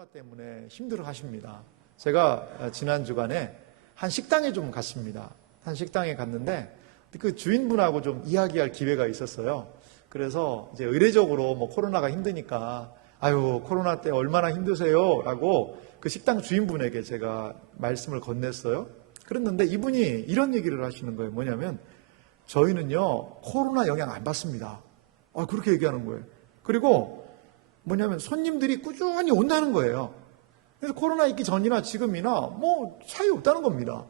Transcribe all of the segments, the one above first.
코로나 때문에 힘들어 하십니다. 제가 지난 주간에 한 식당에 좀 갔습니다. 한 식당에 갔는데 그 주인분하고 좀 이야기할 기회가 있었어요. 그래서 이제 의례적으로 코로나가 힘드니까 아유 코로나 때 얼마나 힘드세요? 라고 그 식당 주인분에게 제가 말씀을 건넸어요. 그랬는데 이분이 이런 얘기를 하시는 거예요. 뭐냐면 저희는요 코로나 영향 안 받습니다. 그렇게 얘기하는 거예요. 그리고 뭐냐면 손님들이 꾸준히 온다는 거예요. 그래서 코로나 있기 전이나 지금이나 차이 없다는 겁니다.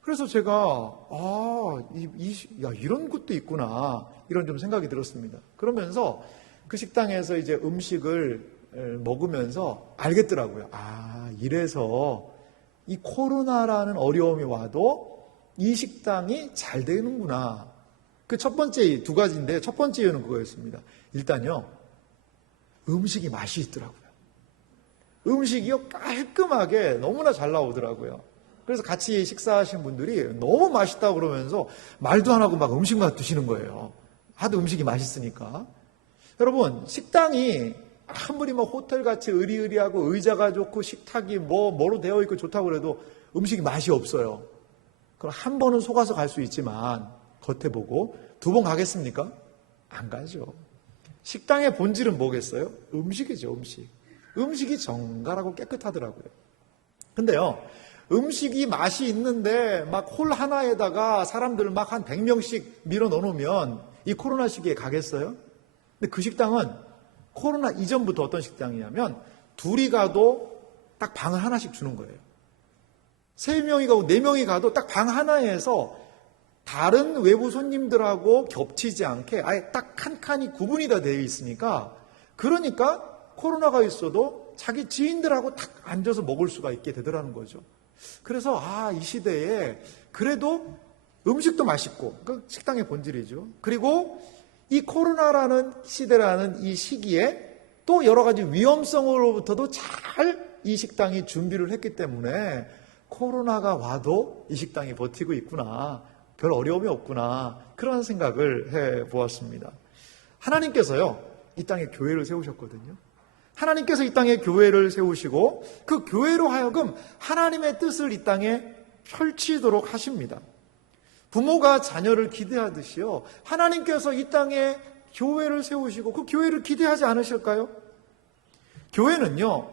그래서 제가 이런 것도 있구나 이런 좀 생각이 들었습니다. 그러면서 그 식당에서 이제 음식을 먹으면서 알겠더라고요. 이래서 이 코로나라는 어려움이 와도 이 식당이 잘 되는구나. 그 첫 번째 두 가지인데 첫 번째 이유는 그거였습니다. 일단요 음식이 맛이 있더라고요. 음식이요 깔끔하게 너무나 잘 나오더라고요. 그래서 같이 식사하신 분들이 너무 맛있다고 그러면서 말도 안 하고 막 음식만 드시는 거예요. 하도 음식이 맛있으니까. 여러분 식당이 아무리 호텔같이 의리의리하고 의자가 좋고 식탁이 뭐로 되어 있고 좋다고 그래도 음식이 맛이 없어요. 그럼 한 번은 속아서 갈 수 있지만 겉에 보고 두 번 가겠습니까? 안 가죠. 식당의 본질은 뭐겠어요? 음식이죠, 음식. 음식이 정갈하고 깨끗하더라고요. 근데요, 음식이 맛이 있는데 홀 하나에다가 사람들을 한 100명씩 밀어 넣어놓으면 이 코로나 시기에 가겠어요? 근데 그 식당은 코로나 이전부터 어떤 식당이냐면 둘이 가도 딱 방을 하나씩 주는 거예요. 3명이 가고 4명이 가도 딱 방 하나에서 다른 외부 손님들하고 겹치지 않게 아예 딱 칸칸이 구분이 다 되어 있으니까 그러니까 코로나가 있어도 자기 지인들하고 딱 앉아서 먹을 수가 있게 되더라는 거죠. 그래서 이 시대에 그래도 음식도 맛있고 그 식당의 본질이죠. 그리고 이 코로나라는 시대라는 이 시기에 또 여러 가지 위험성으로부터도 잘 이 식당이 준비를 했기 때문에 코로나가 와도 이 식당이 버티고 있구나. 별 어려움이 없구나. 그런 생각을 해보았습니다. 하나님께서요, 이 땅에 교회를 세우셨거든요. 하나님께서 이 땅에 교회를 세우시고 그 교회로 하여금 하나님의 뜻을 이 땅에 펼치도록 하십니다. 부모가 자녀를 기대하듯이요. 하나님께서 이 땅에 교회를 세우시고 그 교회를 기대하지 않으실까요? 교회는요,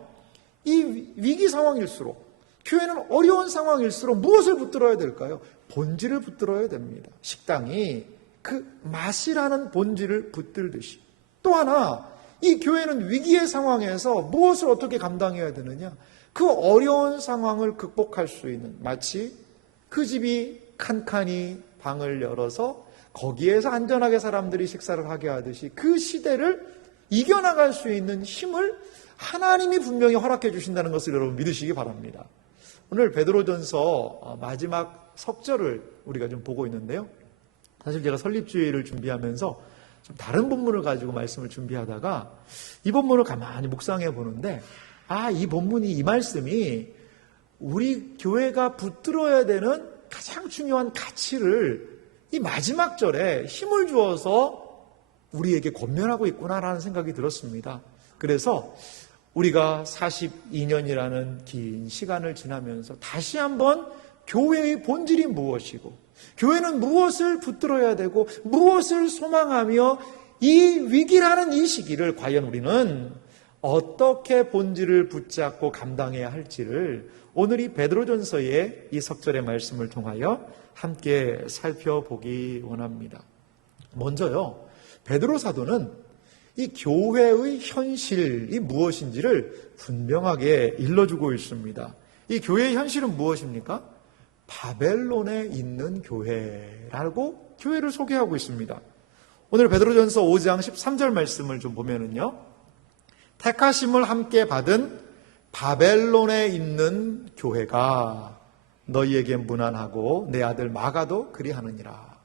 이 위기 상황일수록 교회는 어려운 상황일수록 무엇을 붙들어야 될까요? 본질을 붙들어야 됩니다. 식당이 그 맛이라는 본질을 붙들듯이. 또 하나, 이 교회는 위기의 상황에서 무엇을 어떻게 감당해야 되느냐? 그 어려운 상황을 극복할 수 있는, 마치 그 집이 칸칸이 방을 열어서 거기에서 안전하게 사람들이 식사를 하게 하듯이 그 시대를 이겨나갈 수 있는 힘을 하나님이 분명히 허락해 주신다는 것을 여러분 믿으시기 바랍니다. 오늘 베드로전서 마지막 석절을 우리가 좀 보고 있는데요. 사실 제가 설립주일을 준비하면서 좀 다른 본문을 가지고 말씀을 준비하다가 이 본문을 가만히 묵상해 보는데 이 본문이 이 말씀이 우리 교회가 붙들어야 되는 가장 중요한 가치를 이 마지막 절에 힘을 주어서 우리에게 권면하고 있구나라는 생각이 들었습니다. 그래서 우리가 42년이라는 긴 시간을 지나면서 다시 한번 교회의 본질이 무엇이고 교회는 무엇을 붙들어야 되고 무엇을 소망하며 이 위기라는 이 시기를 과연 우리는 어떻게 본질을 붙잡고 감당해야 할지를 오늘 이 베드로전서의 이 석절의 말씀을 통하여 함께 살펴보기 원합니다. 먼저요, 베드로 사도는 이 교회의 현실이 무엇인지를 분명하게 일러주고 있습니다. 이 교회의 현실은 무엇입니까? 바벨론에 있는 교회라고 교회를 소개하고 있습니다. 오늘 베드로전서 5장 13절 말씀을 좀 보면은요, 택하심을 함께 받은 바벨론에 있는 교회가 너희에게 문안하고 내 아들 마가도 그리하느니라.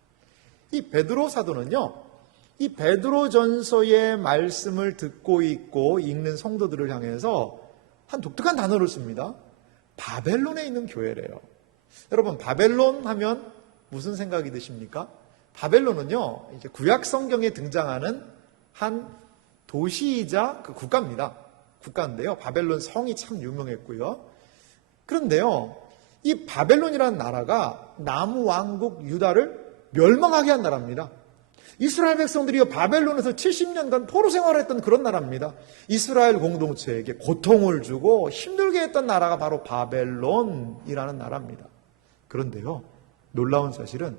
이 베드로 사도는요, 이 베드로전서의 말씀을 듣고 있고 읽는 성도들을 향해서 한 독특한 단어를 씁니다. 바벨론에 있는 교회래요. 여러분, 바벨론 하면 무슨 생각이 드십니까? 바벨론은요, 이제 구약 성경에 등장하는 한 도시이자 그 국가입니다. 국가인데요. 바벨론 성이 참 유명했고요. 그런데요, 이 바벨론이라는 나라가 남왕국 유다를 멸망하게 한 나라입니다. 이스라엘 백성들이 바벨론에서 70년간 포로 생활했던 그런 나라입니다. 이스라엘 공동체에게 고통을 주고 힘들게 했던 나라가 바로 바벨론이라는 나라입니다. 그런데요, 놀라운 사실은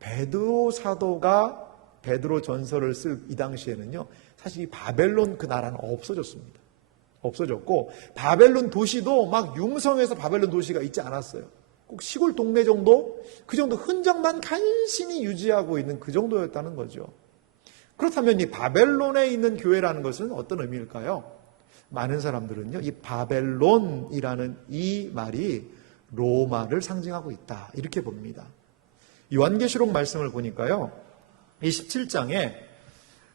베드로 사도가 베드로 전서를 쓸 이 당시에는요, 사실 이 바벨론 그 나라는 없어졌습니다. 없어졌고, 바벨론 도시도 막 융성해서 바벨론 도시가 있지 않았어요. 꼭 시골 동네 정도, 그 정도 흔적만 간신히 유지하고 있는 그 정도였다는 거죠. 그렇다면 이 바벨론에 있는 교회라는 것은 어떤 의미일까요? 많은 사람들은요, 이 바벨론이라는 이 말이 로마를 상징하고 있다, 이렇게 봅니다. 요한계시록 말씀을 보니까요, 이 17장에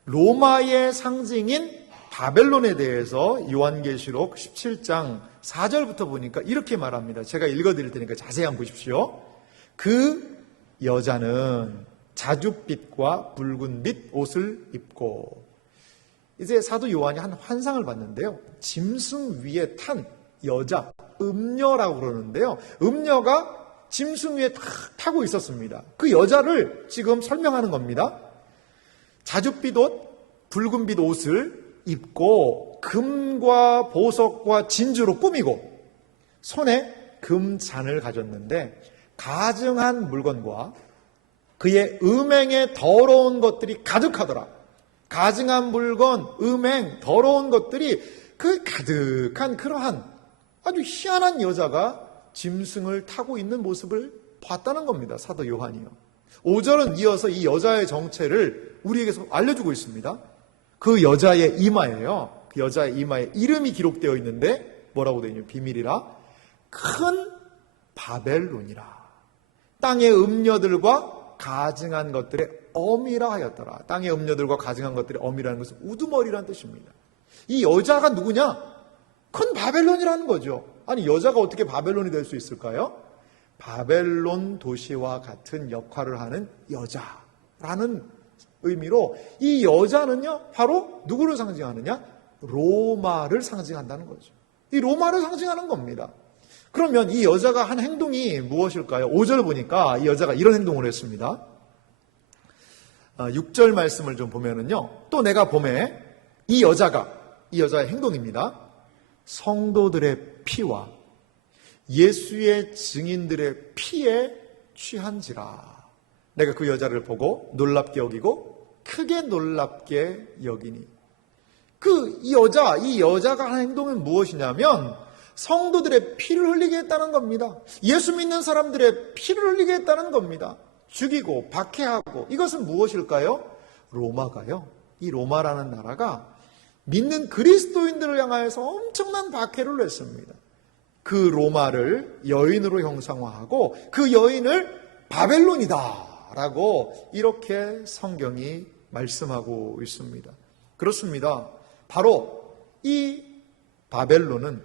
로마의 상징인 바벨론에 대해서 요한계시록 17장 4절부터 보니까 이렇게 말합니다. 제가 읽어드릴 테니까 자세히 한번 보십시오. 그 여자는 자줏빛과 붉은빛 옷을 입고, 이제 사도 요한이 한 환상을 봤는데요, 짐승 위에 탄 여자, 음녀라고 그러는데요, 음녀가 짐승 위에 타고 있었습니다. 그 여자를 지금 설명하는 겁니다. 자줏빛 옷, 붉은빛 옷을 입고 금과 보석과 진주로 꾸미고 손에 금잔을 가졌는데 가증한 물건과 그의 음행에 더러운 것들이 가득하더라. 가증한 물건, 음행, 더러운 것들이 그 가득한 그러한 아주 희한한 여자가 짐승을 타고 있는 모습을 봤다는 겁니다. 사도 요한이요. 5절은 이어서 이 여자의 정체를 우리에게서 알려주고 있습니다. 그 여자의 이마에요, 그 여자의 이마에 이름이 기록되어 있는데 뭐라고 되어 있냐면 비밀이라 큰 바벨론이라 땅의 음녀들과 가증한 것들의 어미라 하였더라. 땅의 음녀들과 가증한 것들의 어미라는 것은 우두머리라는 뜻입니다. 이 여자가 누구냐? 큰 바벨론이라는 거죠. 아니, 여자가 어떻게 바벨론이 될 수 있을까요? 바벨론 도시와 같은 역할을 하는 여자라는 의미로 이 여자는요, 바로 누구를 상징하느냐? 로마를 상징한다는 거죠. 이 로마를 상징하는 겁니다. 그러면 이 여자가 한 행동이 무엇일까요? 5절 보니까 이 여자가 이런 행동을 했습니다. 6절 말씀을 좀 보면은요, 또 내가 보매 이 여자의 행동입니다. 성도들의 피와 예수의 증인들의 피에 취한지라. 내가 그 여자를 보고 놀랍게 여기고 크게 놀랍게 여기니. 이 여자가 한 행동은 무엇이냐면 성도들의 피를 흘리게 했다는 겁니다. 예수 믿는 사람들의 피를 흘리게 했다는 겁니다. 죽이고 박해하고. 이것은 무엇일까요? 로마가요, 이 로마라는 나라가 믿는 그리스도인들을 향하여서 엄청난 박해를 냈습니다. 그 로마를 여인으로 형상화하고 그 여인을 바벨론이다 라고 이렇게 성경이 말씀하고 있습니다. 그렇습니다. 바로 이 바벨론은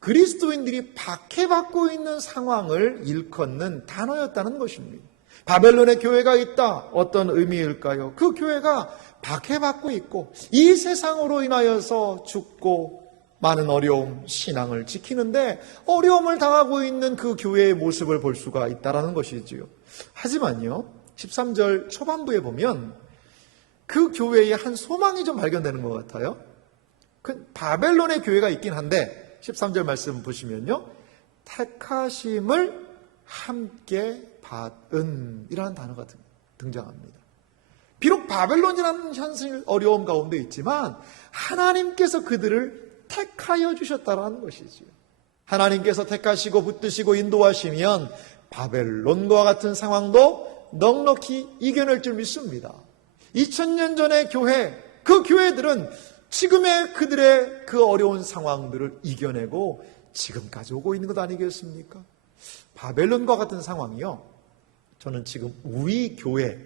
그리스도인들이 박해받고 있는 상황을 일컫는 단어였다는 것입니다. 바벨론의 교회가 있다. 어떤 의미일까요? 그 교회가 박해받고 있고 이 세상으로 인하여서 죽고 많은 어려움, 신앙을 지키는데 어려움을 당하고 있는 그 교회의 모습을 볼 수가 있다는 것이지요. 하지만요, 13절 초반부에 보면 그 교회에 한 소망이 좀 발견되는 것 같아요. 그 바벨론의 교회가 있긴 한데 13절 말씀 보시면요, 택하심을 함께 받은 이라는 단어가 등장합니다. 비록 바벨론이라는 현실 어려움 가운데 있지만 하나님께서 그들을 택하여 주셨다는 것이지요. 하나님께서 택하시고 붙드시고 인도하시면 바벨론과 같은 상황도 넉넉히 이겨낼 줄 믿습니다. 2000년 전의 교회, 그 교회들은 지금의 그들의 그 어려운 상황들을 이겨내고 지금까지 오고 있는 것 아니겠습니까? 바벨론과 같은 상황이요, 저는 지금 우리 교회,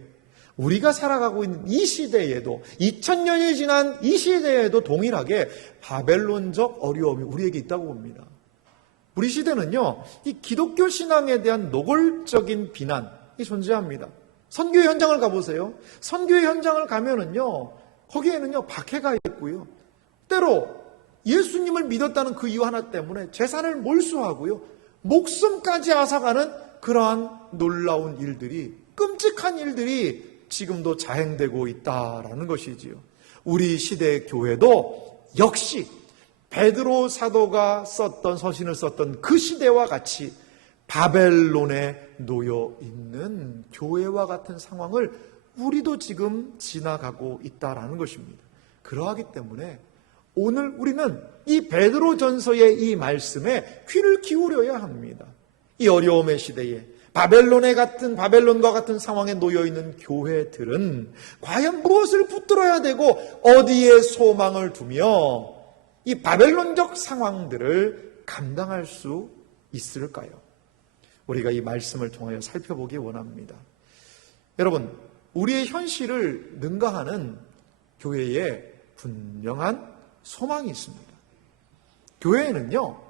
우리가 살아가고 있는 이 시대에도 2000년이 지난 이 시대에도 동일하게 바벨론적 어려움이 우리에게 있다고 봅니다. 우리 시대는요, 이 기독교 신앙에 대한 노골적인 비난이 존재합니다. 선교회 현장을 가보세요. 선교회 현장을 가면은요, 거기에는요 박해가 있고요, 때로 예수님을 믿었다는 그 이유 하나 때문에 재산을 몰수하고요, 목숨까지 앗아가는 그러한 놀라운 일들이, 끔찍한 일들이 지금도 자행되고 있다라는 것이지요. 우리 시대의 교회도 역시 베드로 사도가 썼던, 서신을 썼던 그 시대와 같이 바벨론에 놓여 있는 교회와 같은 상황을 우리도 지금 지나가고 있다라는 것입니다. 그러하기 때문에 오늘 우리는 이 베드로전서의 이 말씀에 귀를 기울여야 합니다. 이 어려움의 시대에 바벨론과 같은 상황에 놓여 있는 교회들은 과연 무엇을 붙들어야 되고 어디에 소망을 두며 이 바벨론적 상황들을 감당할 수 있을까요? 우리가 이 말씀을 통하여 살펴보기 원합니다. 여러분, 우리의 현실을 능가하는 교회에 분명한 소망이 있습니다. 교회에는요,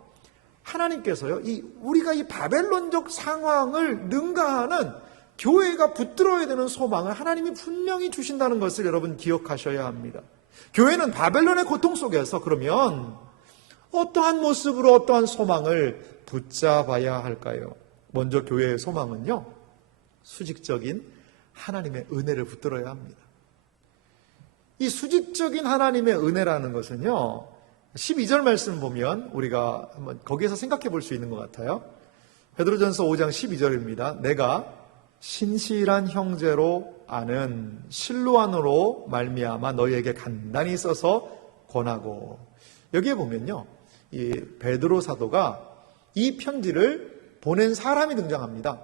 하나님께서요, 우리가 이 바벨론적 상황을 능가하는 교회가 붙들어야 되는 소망을 하나님이 분명히 주신다는 것을 여러분 기억하셔야 합니다. 교회는 바벨론의 고통 속에서 그러면 어떠한 모습으로 어떠한 소망을 붙잡아야 할까요? 먼저 교회의 소망은요, 수직적인 하나님의 은혜를 붙들어야 합니다. 이 수직적인 하나님의 은혜라는 것은요, 12절 말씀 보면 우리가 한번 거기에서 생각해 볼 수 있는 것 같아요. 베드로전서 5장 12절입니다. 내가 신실한 형제로 아는 실로안으로 말미암아 너희에게 간단히 써서 권하고. 여기에 보면요, 이 베드로 사도가 이 편지를 보낸 사람이 등장합니다.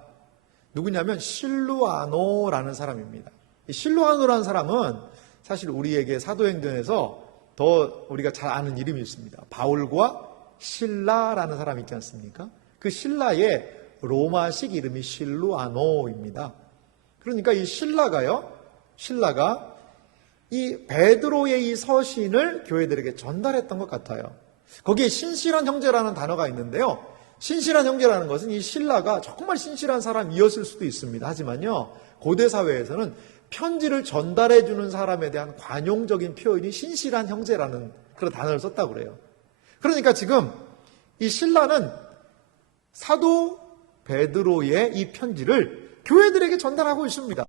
누구냐면 실루아노라는 사람입니다. 이 실루아노라는 사람은 사실 우리에게 사도행전에서 더 우리가 잘 아는 이름이 있습니다. 바울과 실라라는 사람이 있지 않습니까? 그 실라의 로마식 이름이 실루아노입니다. 그러니까 이 실라가 이 베드로의 이 서신을 교회들에게 전달했던 것 같아요. 거기에 신실한 형제라는 단어가 있는데요, 신실한 형제라는 것은 이 실라가 정말 신실한 사람이었을 수도 있습니다. 하지만요, 고대 사회에서는 편지를 전달해 주는 사람에 대한 관용적인 표현이 신실한 형제라는 그런 단어를 썼다고 그래요. 그러니까 지금 이 실라는 사도 베드로의 이 편지를 교회들에게 전달하고 있습니다.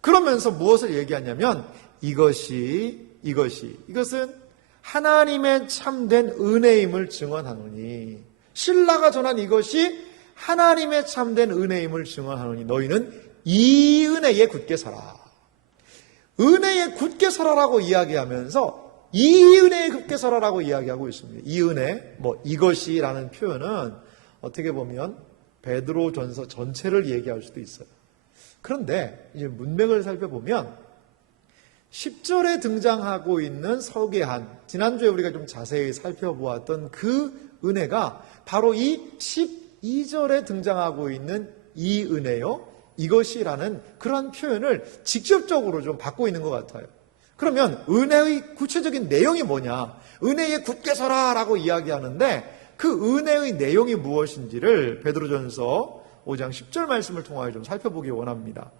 그러면서 무엇을 얘기하냐면 이것은 하나님의 참된 은혜임을 증언하노니, 실라가 전한 이것이 하나님의 참된 은혜임을 증언하노니 너희는 이 은혜에 굳게 서라. 은혜에 굳게 서라라고 이야기하면서 이 은혜에 굳게 서라라고 이야기하고 있습니다. 이 은혜, 이것이라는 표현은 어떻게 보면 베드로전서 전체를 얘기할 수도 있어요. 그런데 이제 문맥을 살펴보면 10절에 등장하고 있는 서계한, 지난주에 우리가 좀 자세히 살펴보았던 그 은혜가 바로 이 12절에 등장하고 있는 이 은혜요, 이것이라는 그런 표현을 직접적으로 좀 받고 있는 것 같아요. 그러면 은혜의 구체적인 내용이 뭐냐? 은혜에 굳게 서라라고 이야기하는데 그 은혜의 내용이 무엇인지를 베드로전서 5장 10절 말씀을 통하여 좀 살펴보기 원합니다.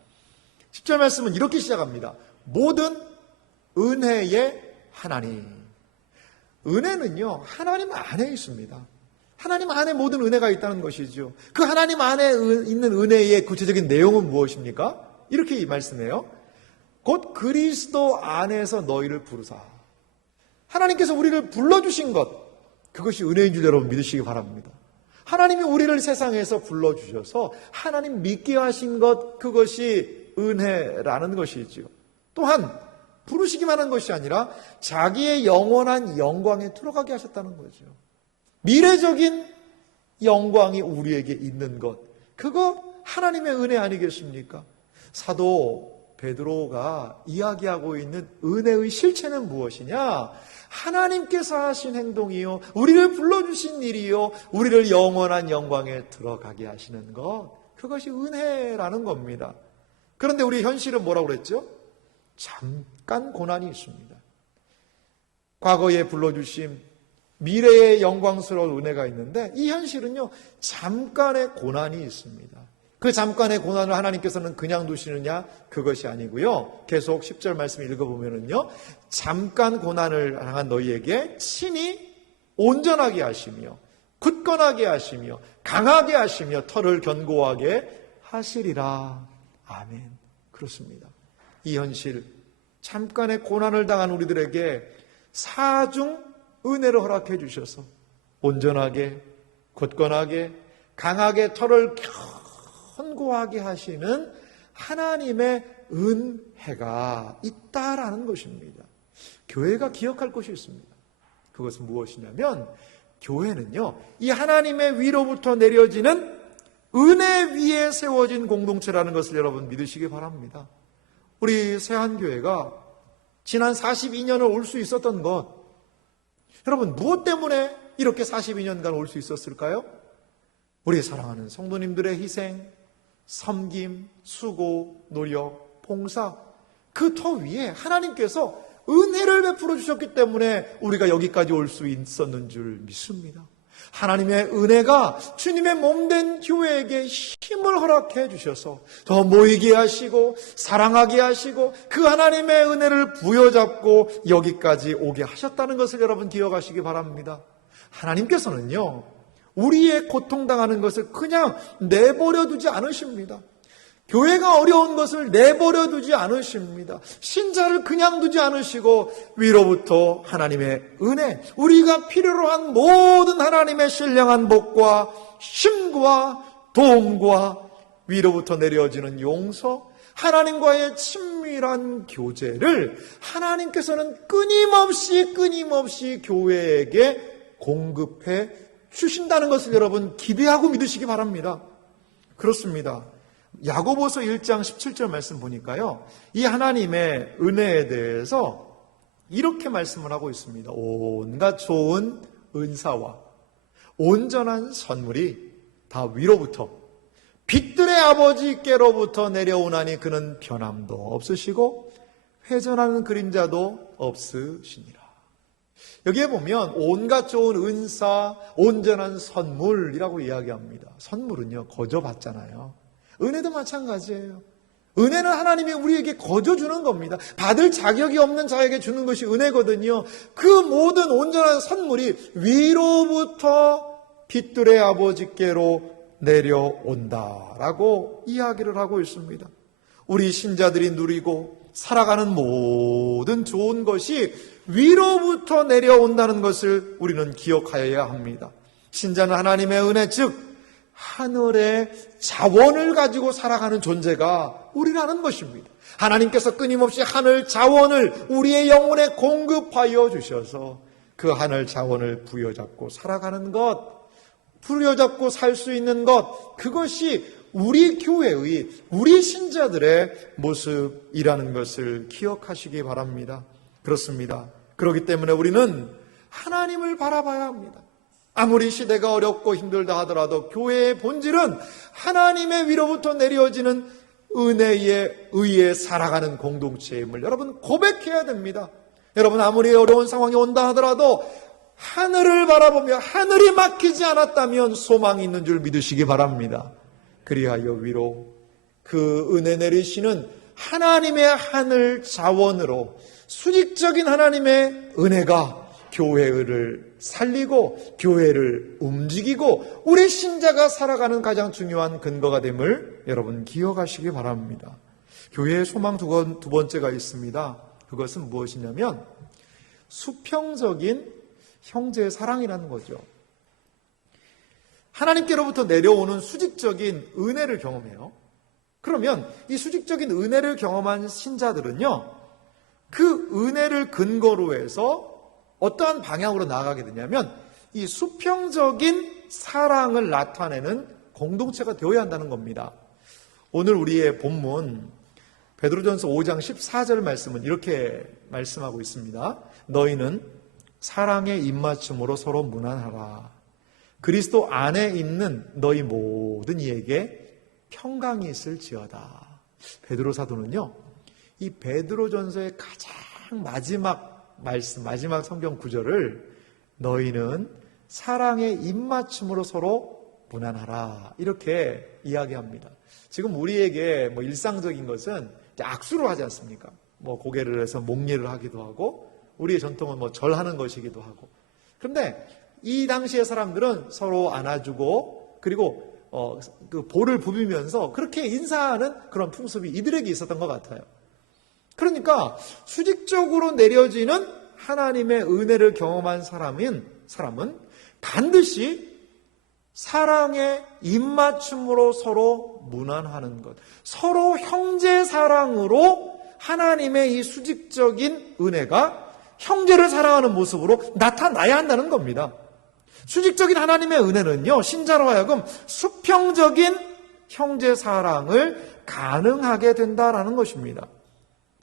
10절 말씀은 이렇게 시작합니다. 모든 은혜의 하나님. 은혜는요, 하나님 안에 있습니다. 하나님 안에 모든 은혜가 있다는 것이죠. 그 하나님 안에 있는 은혜의 구체적인 내용은 무엇입니까? 이렇게 말씀해요. 곧 그리스도 안에서 너희를 부르사. 하나님께서 우리를 불러주신 것, 그것이 은혜인 줄 여러분 믿으시기 바랍니다. 하나님이 우리를 세상에서 불러주셔서 하나님 믿게 하신 것, 그것이 은혜라는 것이지요. 또한 부르시기만 한 것이 아니라 자기의 영원한 영광에 들어가게 하셨다는 거죠. 미래적인 영광이 우리에게 있는 것, 그거 하나님의 은혜 아니겠습니까? 사도 베드로가 이야기하고 있는 은혜의 실체는 무엇이냐? 하나님께서 하신 행동이요, 우리를 불러주신 일이요, 우리를 영원한 영광에 들어가게 하시는 것, 그것이 은혜라는 겁니다. 그런데 우리 현실은 뭐라고 그랬죠? 잠깐 고난이 있습니다. 과거에 불러주심, 미래의 영광스러운 은혜가 있는데 이 현실은요, 잠깐의 고난이 있습니다. 그 잠깐의 고난을 하나님께서는 그냥 두시느냐? 그것이 아니고요. 계속 10절 말씀 읽어보면은요, 잠깐 고난을 당한 너희에게 친히 온전하게 하시며 굳건하게 하시며 강하게 하시며 터를 견고하게 하시리라. 아멘. 그렇습니다. 이 현실, 잠깐의 고난을 당한 우리들에게 사중 은혜를 허락해 주셔서 온전하게 굳건하게 강하게 터를 견고하게 하시는 하나님의 은혜가 있다라는 것입니다. 교회가 기억할 것이 있습니다. 그것은 무엇이냐면 교회는요, 이 하나님의 위로부터 내려지는 은혜 위에 세워진 공동체라는 것을 여러분 믿으시기 바랍니다. 우리 세한교회가 지난 42년을 올 수 있었던 것, 여러분 무엇 때문에 이렇게 42년간 올 수 있었을까요? 우리 사랑하는 성도님들의 희생, 섬김, 수고, 노력, 봉사, 그 터 위에 하나님께서 은혜를 베풀어 주셨기 때문에 우리가 여기까지 올 수 있었는 줄 믿습니다. 하나님의 은혜가 주님의 몸된 교회에게 힘을 허락해 주셔서 더 모이게 하시고 사랑하게 하시고 그 하나님의 은혜를 부여잡고 여기까지 오게 하셨다는 것을 여러분 기억하시기 바랍니다. 하나님께서는요, 우리의 고통당하는 것을 그냥 내버려 두지 않으십니다. 교회가 어려운 것을 내버려 두지 않으십니다. 신자를 그냥 두지 않으시고 위로부터 하나님의 은혜, 우리가 필요로 한 모든 하나님의 신령한 복과 힘과 도움과 위로부터 내려지는 용서, 하나님과의 친밀한 교제를 하나님께서는 끊임없이 교회에게 공급해 주신다는 것을 여러분 기대하고 믿으시기 바랍니다. 그렇습니다. 야고보서 1장 17절 말씀 보니까요, 이 하나님의 은혜에 대해서 이렇게 말씀을 하고 있습니다. 온갖 좋은 은사와 온전한 선물이 다 위로부터 빛들의 아버지께로부터 내려오나니 그는 변함도 없으시고 회전하는 그림자도 없으시니라. 여기에 보면 온갖 좋은 은사, 온전한 선물이라고 이야기합니다. 선물은요, 거저 받잖아요. 은혜도 마찬가지예요. 은혜는 하나님이 우리에게 거저 주는 겁니다. 받을 자격이 없는 자에게 주는 것이 은혜거든요. 그 모든 온전한 선물이 위로부터 빛들의 아버지께로 내려온다라고 이야기를 하고 있습니다. 우리 신자들이 누리고 살아가는 모든 좋은 것이 위로부터 내려온다는 것을 우리는 기억하여야 합니다. 신자는 하나님의 은혜, 즉 하늘의 자원을 가지고 살아가는 존재가 우리라는 것입니다. 하나님께서 끊임없이 하늘 자원을 우리의 영혼에 공급하여 주셔서 그 하늘 자원을 부여잡고 살아가는 것, 부여잡고 살 수 있는 것, 그것이 우리 교회의, 우리 신자들의 모습이라는 것을 기억하시기 바랍니다. 그렇습니다. 그렇기 때문에 우리는 하나님을 바라봐야 합니다. 아무리 시대가 어렵고 힘들다 하더라도 교회의 본질은 하나님의 위로부터 내려지는 은혜에 의해 살아가는 공동체임을 여러분 고백해야 됩니다. 여러분 아무리 어려운 상황이 온다 하더라도 하늘을 바라보며 하늘이 막히지 않았다면 소망이 있는 줄 믿으시기 바랍니다. 그리하여 위로 그 은혜 내리시는 하나님의 하늘 자원으로 수직적인 하나님의 은혜가 교회를 살리고 교회를 움직이고 우리 신자가 살아가는 가장 중요한 근거가 됨을 여러분 기억하시기 바랍니다. 교회의 소망 두 번째가 있습니다. 그것은 무엇이냐면 수평적인 형제의 사랑이라는 거죠. 하나님께로부터 내려오는 수직적인 은혜를 경험해요. 그러면 이 수직적인 은혜를 경험한 신자들은요, 그 은혜를 근거로 해서 어떠한 방향으로 나아가게 되냐면 이 수평적인 사랑을 나타내는 공동체가 되어야 한다는 겁니다. 오늘 우리의 본문 베드로전서 5장 14절 말씀은 이렇게 말씀하고 있습니다. 너희는 사랑의 입맞춤으로 서로 무난하라. 그리스도 안에 있는 너희 모든 이에게 평강이 있을지어다. 베드로 사도는요, 이 베드로전서의 가장 마지막 말씀, 마지막 성경 구절을 너희는 사랑의 입맞춤으로 서로 무난하라 이렇게 이야기합니다. 지금 우리에게 일상적인 것은 악수로 하지 않습니까? 고개를 해서 목례를 하기도 하고 우리의 전통은 절하는 것이기도 하고. 그런데 이 당시의 사람들은 서로 안아주고 그리고 그 볼을 부비면서 그렇게 인사하는 그런 풍습이 이들에게 있었던 것 같아요. 그러니까 수직적으로 내려지는 하나님의 은혜를 경험한 사람은 반드시 사랑의 입맞춤으로 서로 문안하는 것, 서로 형제 사랑으로 하나님의 이 수직적인 은혜가 형제를 사랑하는 모습으로 나타나야 한다는 겁니다. 수직적인 하나님의 은혜는요, 신자로 하여금 수평적인 형제 사랑을 가능하게 된다라는 것입니다.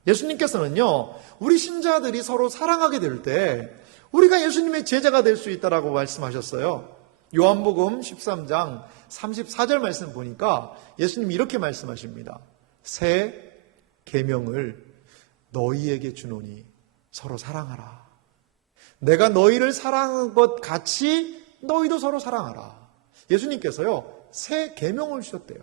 예수님께서는요, 우리 신자들이 서로 사랑하게 될 때 우리가 예수님의 제자가 될 수 있다라고 말씀하셨어요. 요한복음 13장 34절 말씀 보니까 예수님이 이렇게 말씀하십니다. 새 계명을 너희에게 주노니 서로 사랑하라. 내가 너희를 사랑한 것 같이 너희도 서로 사랑하라. 예수님께서요, 새 계명을 주셨대요.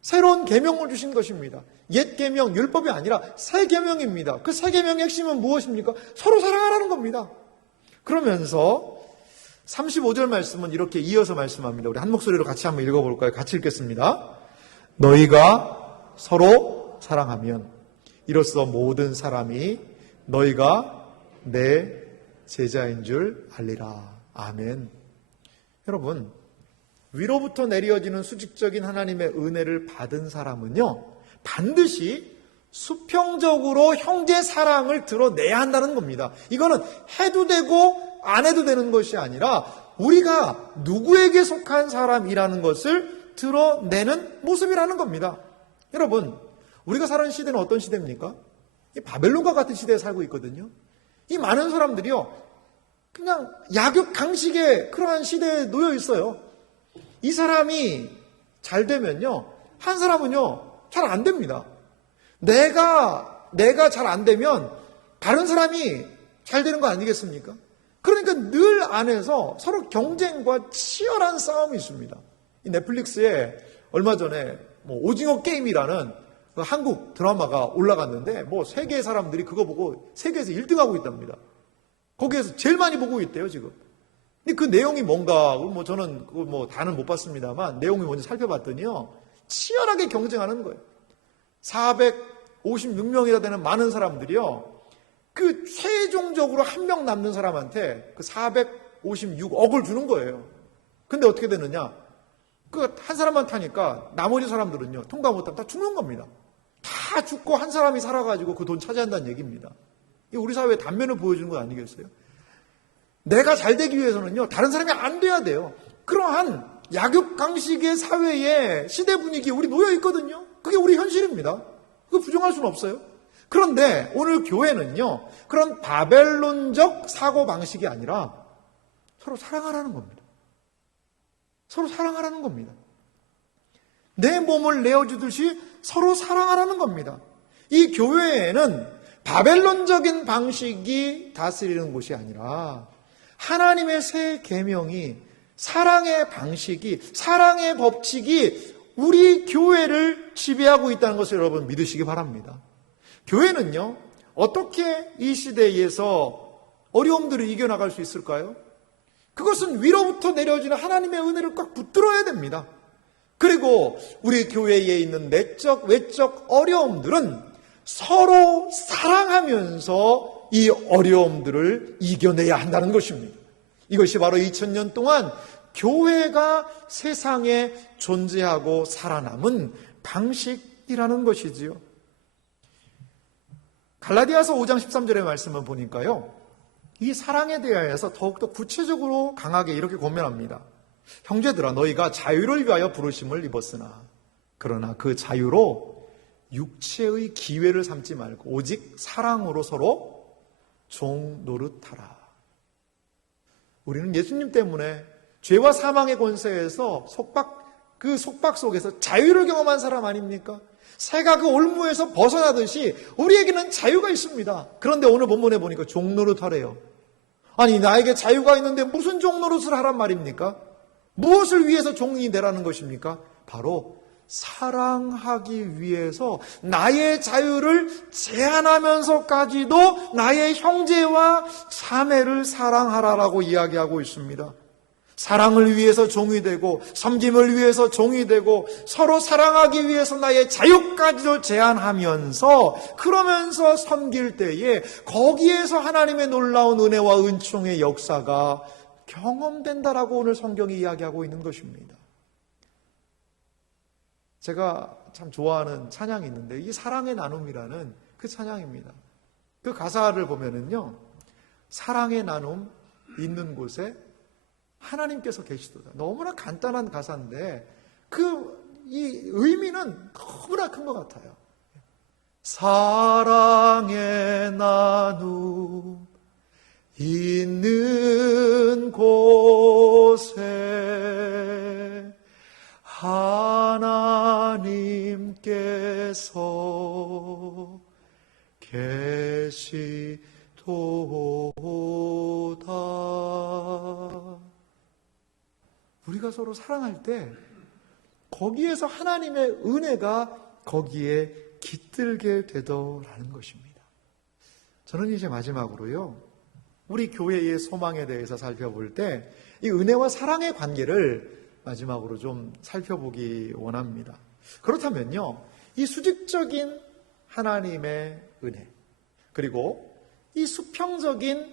새로운 계명을 주신 것입니다. 옛 계명, 율법이 아니라 새 계명입니다. 그 새 계명의 핵심은 무엇입니까? 서로 사랑하라는 겁니다. 그러면서 35절 말씀은 이렇게 이어서 말씀합니다. 우리 한 목소리로 같이 한번 읽어볼까요? 같이 읽겠습니다. 너희가 서로 사랑하면 이로써 모든 사람이 너희가 내 제자인 줄 알리라. 아멘. 여러분, 위로부터 내려지는 수직적인 하나님의 은혜를 받은 사람은요, 반드시 수평적으로 형제 사랑을 드러내야 한다는 겁니다. 이거는 해도 되고 안 해도 되는 것이 아니라 우리가 누구에게 속한 사람이라는 것을 드러내는 모습이라는 겁니다. 여러분, 우리가 사는 시대는 어떤 시대입니까? 이 바벨론과 같은 시대에 살고 있거든요. 이 많은 사람들이요, 그냥 약육강식의 그러한 시대에 놓여 있어요. 이 사람이 잘 되면요, 한 사람은요, 잘 안 됩니다. 내가 잘 안 되면 다른 사람이 잘 되는 거 아니겠습니까? 그러니까 늘 안에서 서로 경쟁과 치열한 싸움이 있습니다. 이 넷플릭스에 얼마 전에 오징어 게임이라는 한국 드라마가 올라갔는데 세계 사람들이 그거 보고 세계에서 1등하고 있답니다. 거기에서 제일 많이 보고 있대요, 지금. 근데 그 내용이 뭔가, 저는 그거 다는 못 봤습니다만, 내용이 뭔지 살펴봤더니요, 치열하게 경쟁하는 거예요. 456명이나 되는 많은 사람들이요, 그 최종적으로 한 명 남는 사람한테 그 456억을 주는 거예요. 근데 어떻게 되느냐? 그 한 사람만 타니까 나머지 사람들은요, 통과 못하면 다 죽는 겁니다. 다 죽고 한 사람이 살아가지고 그 돈 차지한다는 얘기입니다. 이 우리 사회의 단면을 보여주는 거 아니겠어요? 내가 잘 되기 위해서는요, 다른 사람이 안 돼야 돼요. 그러한 약육강식의 사회의 시대 분위기에 우리 놓여 있거든요. 그게 우리 현실입니다. 그거 부정할 수는 없어요. 그런데 오늘 교회는요, 그런 바벨론적 사고방식이 아니라 서로 사랑하라는 겁니다. 서로 사랑하라는 겁니다. 내 몸을 내어주듯이 서로 사랑하라는 겁니다. 이 교회에는 바벨론적인 방식이 다스리는 곳이 아니라 하나님의 새 계명이, 사랑의 방식이, 사랑의 법칙이 우리 교회를 지배하고 있다는 것을 여러분 믿으시기 바랍니다. 교회는요, 어떻게 이 시대에서 어려움들을 이겨나갈 수 있을까요? 그것은 위로부터 내려지는 하나님의 은혜를 꽉 붙들어야 됩니다. 그리고 우리 교회에 있는 내적, 외적 어려움들은 서로 사랑하면서 이 어려움들을 이겨내야 한다는 것입니다. 이것이 바로 2000년 동안 교회가 세상에 존재하고 살아남은 방식이라는 것이지요. 갈라디아서 5장 13절의 말씀을 보니까요, 이 사랑에 대하여서 더욱더 구체적으로 강하게 이렇게 권면합니다. 형제들아, 너희가 자유를 위하여 부르심을 입었으나 그러나 그 자유로 육체의 기회를 삼지 말고 오직 사랑으로 서로 종 노릇하라. 우리는 예수님 때문에 죄와 사망의 권세에서 그 속박 속에서 자유를 경험한 사람 아닙니까? 새가 그 올무에서 벗어나듯이 우리에게는 자유가 있습니다. 그런데 오늘 본문에 보니까 종노릇하래요. 아니, 나에게 자유가 있는데 무슨 종노릇을 하란 말입니까? 무엇을 위해서 종이 되라는 것입니까? 바로 사랑하기 위해서 나의 자유를 제한하면서까지도 나의 형제와 자매를 사랑하라라고 이야기하고 있습니다. 사랑을 위해서 종이 되고 섬김을 위해서 종이 되고 서로 사랑하기 위해서 나의 자유까지도 제한하면서 그러면서 섬길 때에 거기에서 하나님의 놀라운 은혜와 은총의 역사가 경험된다라고 오늘 성경이 이야기하고 있는 것입니다. 제가 참 좋아하는 찬양이 있는데 이 사랑의 나눔이라는 그 찬양입니다. 그 가사를 보면은요, 사랑의 나눔 있는 곳에 하나님께서 계시도다. 너무나 간단한 가사인데 이 의미는 너무나 큰 것 같아요. 사랑의 나눔 있는 곳에 하나님께서 계시도다. 우리가 서로 사랑할 때 거기에서 하나님의 은혜가 거기에 깃들게 되더라는 것입니다. 저는 이제 마지막으로요, 우리 교회의 소망에 대해서 살펴볼 때 이 은혜와 사랑의 관계를 마지막으로 좀 살펴보기 원합니다. 그렇다면요, 이 수직적인 하나님의 은혜, 그리고 이 수평적인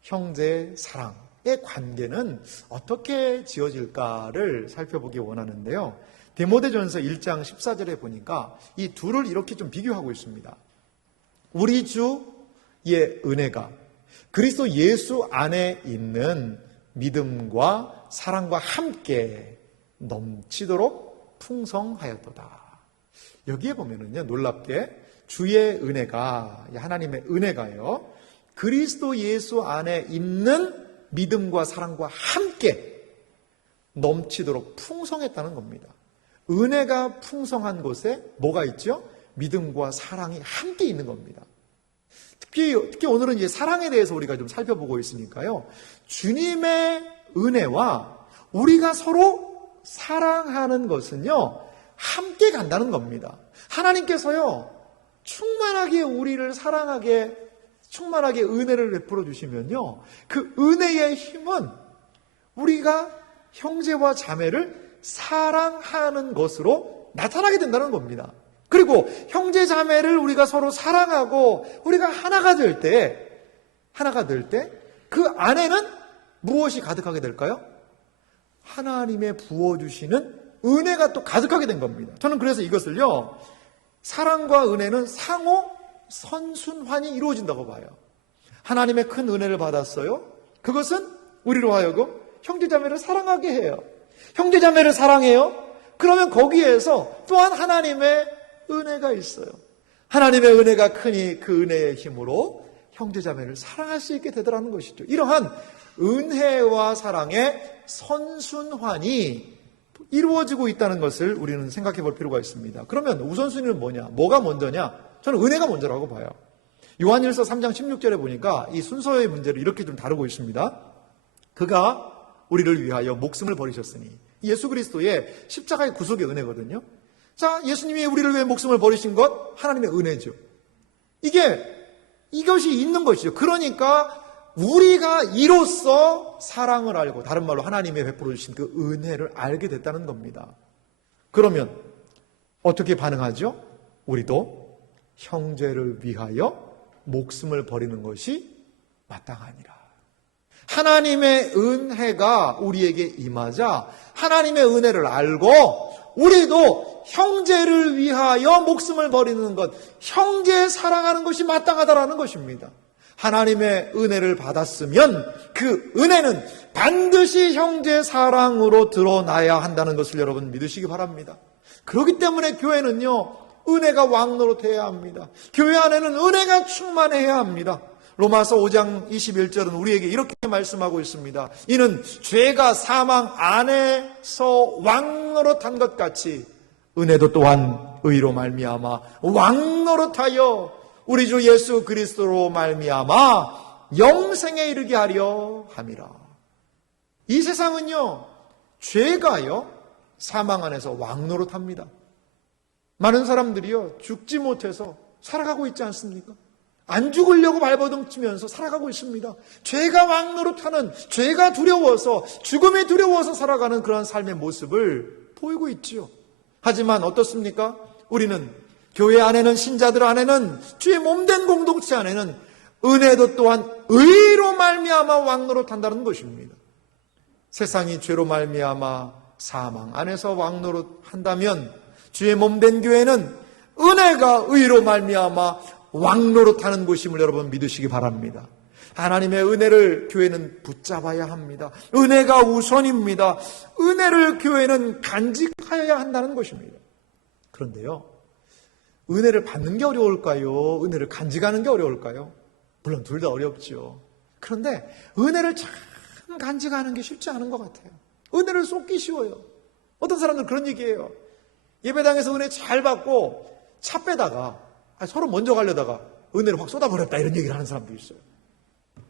형제 사랑의 관계는 어떻게 지어질까를 살펴보기 원하는데요. 디모데전서 1장 14절에 보니까 이 둘을 이렇게 좀 비교하고 있습니다. 우리 주의 은혜가 그리스도 예수 안에 있는 믿음과 사랑과 함께 넘치도록 풍성하였도다. 여기에 보면은요, 놀랍게 주의 은혜가, 하나님의 은혜가요, 그리스도 예수 안에 있는 믿음과 사랑과 함께 넘치도록 풍성했다는 겁니다. 은혜가 풍성한 곳에 뭐가 있죠? 믿음과 사랑이 함께 있는 겁니다. 특히 오늘은 이제 사랑에 대해서 우리가 좀 살펴보고 있으니까요, 주님의 은혜와 우리가 서로 사랑하는 것은요, 함께 간다는 겁니다. 하나님께서요, 충만하게 우리를 사랑하게, 충만하게 은혜를 베풀어 주시면요, 그 은혜의 힘은 우리가 형제와 자매를 사랑하는 것으로 나타나게 된다는 겁니다. 그리고 형제 자매를 우리가 서로 사랑하고 우리가 하나가 될 때 그 안에는 무엇이 가득하게 될까요? 하나님의 부어주시는 은혜가 또 가득하게 된 겁니다. 저는 그래서 이것을요, 사랑과 은혜는 상호 선순환이 이루어진다고 봐요. 하나님의 큰 은혜를 받았어요. 그것은 우리로 하여금 형제자매를 사랑하게 해요. 형제자매를 사랑해요. 그러면 거기에서 또한 하나님의 은혜가 있어요. 하나님의 은혜가 크니 그 은혜의 힘으로 형제자매를 사랑할 수 있게 되더라는 것이죠. 이러한 은혜와 사랑의 선순환이 이루어지고 있다는 것을 우리는 생각해 볼 필요가 있습니다. 그러면 우선순위는 뭐냐? 뭐가 먼저냐? 저는 은혜가 먼저라고 봐요. 요한일서 3장 16절에 보니까 이 순서의 문제를 이렇게 좀 다루고 있습니다. 그가 우리를 위하여 목숨을 버리셨으니, 예수 그리스도의 십자가의 구속의 은혜거든요. 자, 예수님이 우리를 위해 목숨을 버리신 것, 하나님의 은혜죠. 이것이 있는 것이죠. 그러니까 우리가 이로써 사랑을 알고, 다른 말로 하나님의 베풀어 주신 그 은혜를 알게 됐다는 겁니다. 그러면 어떻게 반응하죠? 우리도 형제를 위하여 목숨을 버리는 것이 마땅하니라. 하나님의 은혜가 우리에게 임하자 하나님의 은혜를 알고 우리도 형제를 위하여 목숨을 버리는 것, 형제 사랑하는 것이 마땅하다라는 것입니다. 하나님의 은혜를 받았으면 그 은혜는 반드시 형제 사랑으로 드러나야 한다는 것을 여러분 믿으시기 바랍니다. 그렇기 때문에 교회는요, 은혜가 왕노릇해야 합니다. 교회 안에는 은혜가 충만해야 합니다. 로마서 5장 21절은 우리에게 이렇게 말씀하고 있습니다. 이는 죄가 사망 안에서 왕노릇한 것 같이 은혜도 또한 의로 말미암아 왕노릇하여 우리 주 예수 그리스도로 말미암아 영생에 이르게 하려 함이라. 이 세상은요, 죄가요 사망 안에서 왕노릇합니다. 많은 사람들이요, 죽지 못해서 살아가고 있지 않습니까? 안 죽으려고 발버둥치면서 살아가고 있습니다. 죄가 왕노릇하는, 죄가 두려워서, 죽음이 두려워서 살아가는 그런 삶의 모습을 보이고 있지요. 하지만 어떻습니까? 우리는 교회 안에는, 신자들 안에는, 주의 몸된 공동체 안에는 은혜도 또한 의로 말미암아 왕노릇한다는 것입니다. 세상이 죄로 말미암아 사망 안에서 왕노릇한다면 주의 몸된 교회는 은혜가 의로 말미암아 왕노릇하는 곳임을 여러분 믿으시기 바랍니다. 하나님의 은혜를 교회는 붙잡아야 합니다. 은혜가 우선입니다. 은혜를 교회는 간직하여야 한다는 것입니다. 그런데요, 은혜를 받는 게 어려울까요? 은혜를 간직하는 게 어려울까요? 물론 둘 다 어렵죠. 그런데 은혜를 참 간직하는 게 쉽지 않은 것 같아요. 은혜를 쏟기 쉬워요. 어떤 사람들은 그런 얘기해요. 예배당에서 은혜 잘 받고 차 빼다가 서로 먼저 가려다가 은혜를 확 쏟아버렸다, 이런 얘기를 하는 사람도 있어요.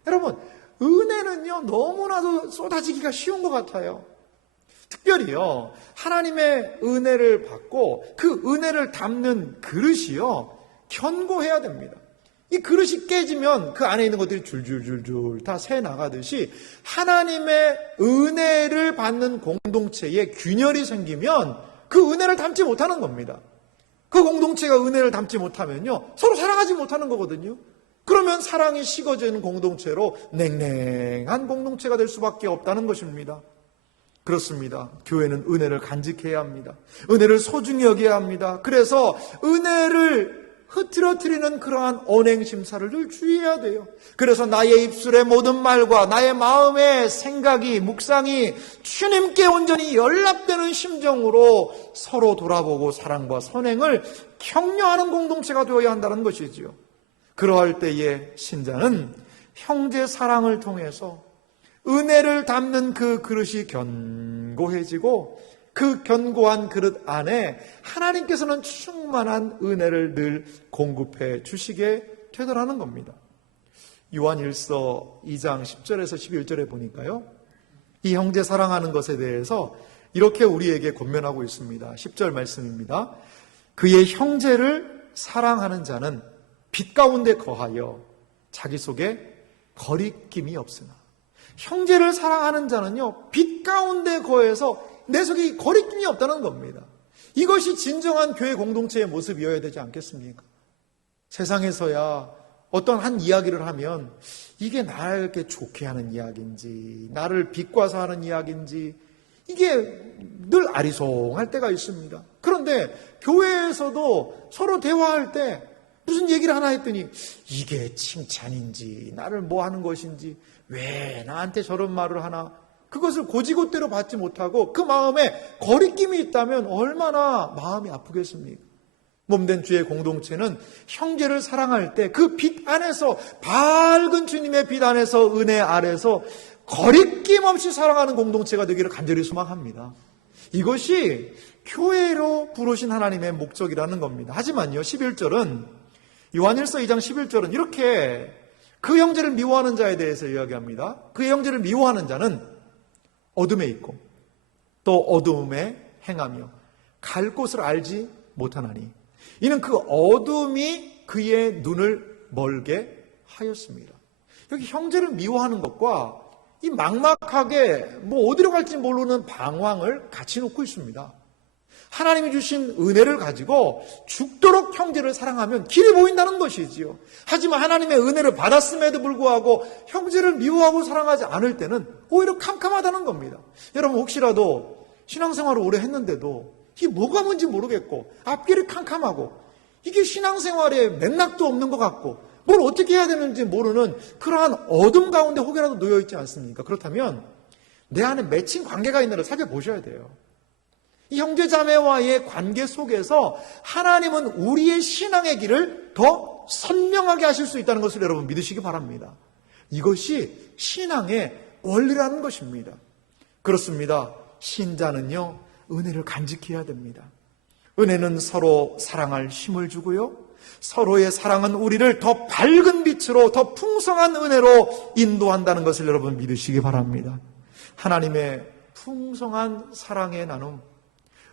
여러분, 은혜는요 너무나도 쏟아지기가 쉬운 것 같아요. 특별히요 하나님의 은혜를 받고 그 은혜를 담는 그릇이요 견고해야 됩니다. 이 그릇이 깨지면 그 안에 있는 것들이 줄줄줄줄 다 새 나가듯이 하나님의 은혜를 받는 공동체에 균열이 생기면 그 은혜를 담지 못하는 겁니다. 그 공동체가 은혜를 담지 못하면요 서로 사랑하지 못하는 거거든요. 그러면 사랑이 식어지는 공동체로 냉랭한 공동체가 될 수밖에 없다는 것입니다. 그렇습니다. 교회는 은혜를 간직해야 합니다. 은혜를 소중히 여겨야 합니다. 그래서 은혜를 흐트러뜨리는 그러한 언행심사를 늘 주의해야 돼요. 그래서 나의 입술의 모든 말과 나의 마음의 생각이, 묵상이 주님께 온전히 연락되는 심정으로 서로 돌아보고 사랑과 선행을 격려하는 공동체가 되어야 한다는 것이지요. 그러할 때에 신자는 형제 사랑을 통해서 은혜를 담는 그 그릇이 견고해지고 그 견고한 그릇 안에 하나님께서는 충만한 은혜를 늘 공급해 주시게 되더라는 겁니다. 요한일서 2장 10절에서 11절에 보니까요, 이 형제 사랑하는 것에 대해서 이렇게 우리에게 권면하고 있습니다. 10절 말씀입니다. 그의 형제를 사랑하는 자는 빛 가운데 거하여 자기 속에 거리낌이 없으나, 형제를 사랑하는 자는요 빛 가운데 거해서 내 속에 거리낌이 없다는 겁니다. 이것이 진정한 교회 공동체의 모습이어야 되지 않겠습니까? 세상에서야 어떤 한 이야기를 하면 이게 나를 이렇게 좋게 하는 이야기인지 나를 비꼬아서 하는 이야기인지 이게 늘 아리송할 때가 있습니다. 그런데 교회에서도 서로 대화할 때 무슨 얘기를 하나 했더니 이게 칭찬인지 나를 뭐 하는 것인지 왜 나한테 저런 말을 하나, 그것을 고지고대로 받지 못하고 그 마음에 거리낌이 있다면 얼마나 마음이 아프겠습니까? 몸된 주의 공동체는 형제를 사랑할 때 그 빛 안에서, 밝은 주님의 빛 안에서, 은혜 아래서 거리낌 없이 사랑하는 공동체가 되기를 간절히 소망합니다. 이것이 교회로 부르신 하나님의 목적이라는 겁니다. 하지만요 11절은, 요한일서 2장 11절은 이렇게 그 형제를 미워하는 자에 대해서 이야기합니다. 그 형제를 미워하는 자는 어둠에 있고 또 어둠에 행하며 갈 곳을 알지 못하나니 이는 그 어둠이 그의 눈을 멀게 하였습니다. 여기 형제를 미워하는 것과 이 막막하게 어디로 갈지 모르는 방황을 같이 놓고 있습니다. 하나님이 주신 은혜를 가지고 죽도록 형제를 사랑하면 길이 보인다는 것이지요. 하지만 하나님의 은혜를 받았음에도 불구하고 형제를 미워하고 사랑하지 않을 때는 오히려 캄캄하다는 겁니다. 여러분 혹시라도 신앙생활을 오래 했는데도 이게 뭐가 뭔지 모르겠고 앞길이 캄캄하고 이게 신앙생활에 맥락도 없는 것 같고 뭘 어떻게 해야 되는지 모르는 그러한 어둠 가운데 혹여라도 놓여있지 않습니까? 그렇다면 내 안에 맺힌 관계가 있는지를 살펴보셔야 돼요. 이 형제자매와의 관계 속에서 하나님은 우리의 신앙의 길을 더 선명하게 하실 수 있다는 것을 여러분 믿으시기 바랍니다. 이것이 신앙의 원리라는 것입니다. 그렇습니다. 신자는요 은혜를 간직해야 됩니다. 은혜는 서로 사랑할 힘을 주고요, 서로의 사랑은 우리를 더 밝은 빛으로, 더 풍성한 은혜로 인도한다는 것을 여러분 믿으시기 바랍니다. 하나님의 풍성한 사랑의 나눔,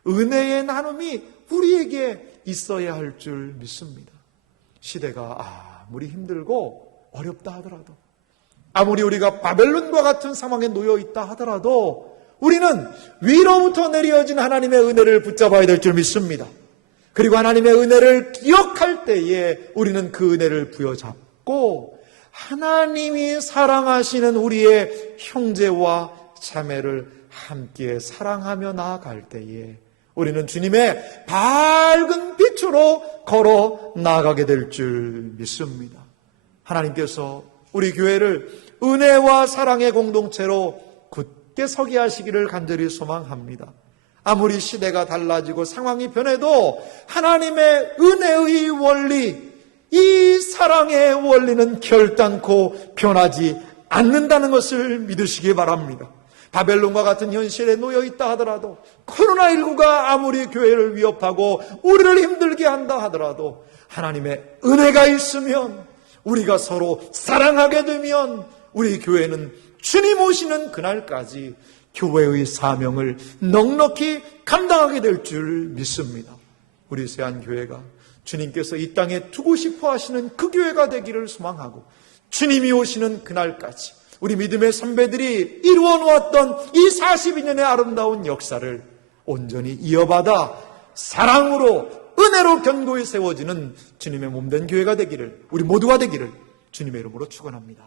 은혜의 나눔이 우리에게 있어야 할 줄 믿습니다. 시대가 아무리 힘들고 어렵다 하더라도, 아무리 우리가 바벨론과 같은 상황에 놓여 있다 하더라도 우리는 위로부터 내려진 하나님의 은혜를 붙잡아야 될 줄 믿습니다. 그리고 하나님의 은혜를 기억할 때에 우리는 그 은혜를 부여잡고 하나님이 사랑하시는 우리의 형제와 자매를 함께 사랑하며 나아갈 때에 우리는 주님의 밝은 빛으로 걸어 나아가게 될 줄 믿습니다. 하나님께서 우리 교회를 은혜와 사랑의 공동체로 굳게 서게 하시기를 간절히 소망합니다. 아무리 시대가 달라지고 상황이 변해도 하나님의 은혜의 원리, 이 사랑의 원리는 결단코 변하지 않는다는 것을 믿으시기 바랍니다. 바벨론과 같은 현실에 놓여 있다 하더라도, 코로나19가 아무리 교회를 위협하고 우리를 힘들게 한다 하더라도 하나님의 은혜가 있으면, 우리가 서로 사랑하게 되면 우리 교회는 주님 오시는 그날까지 교회의 사명을 넉넉히 감당하게 될 줄 믿습니다. 우리 세안교회가 주님께서 이 땅에 두고 싶어 하시는 그 교회가 되기를 소망하고, 주님이 오시는 그날까지 우리 믿음의 선배들이 이루어 놓았던 이 42년의 아름다운 역사를 온전히 이어받아 사랑으로, 은혜로 견고히 세워지는 주님의 몸된 교회가 되기를, 우리 모두가 되기를 주님의 이름으로 축원합니다.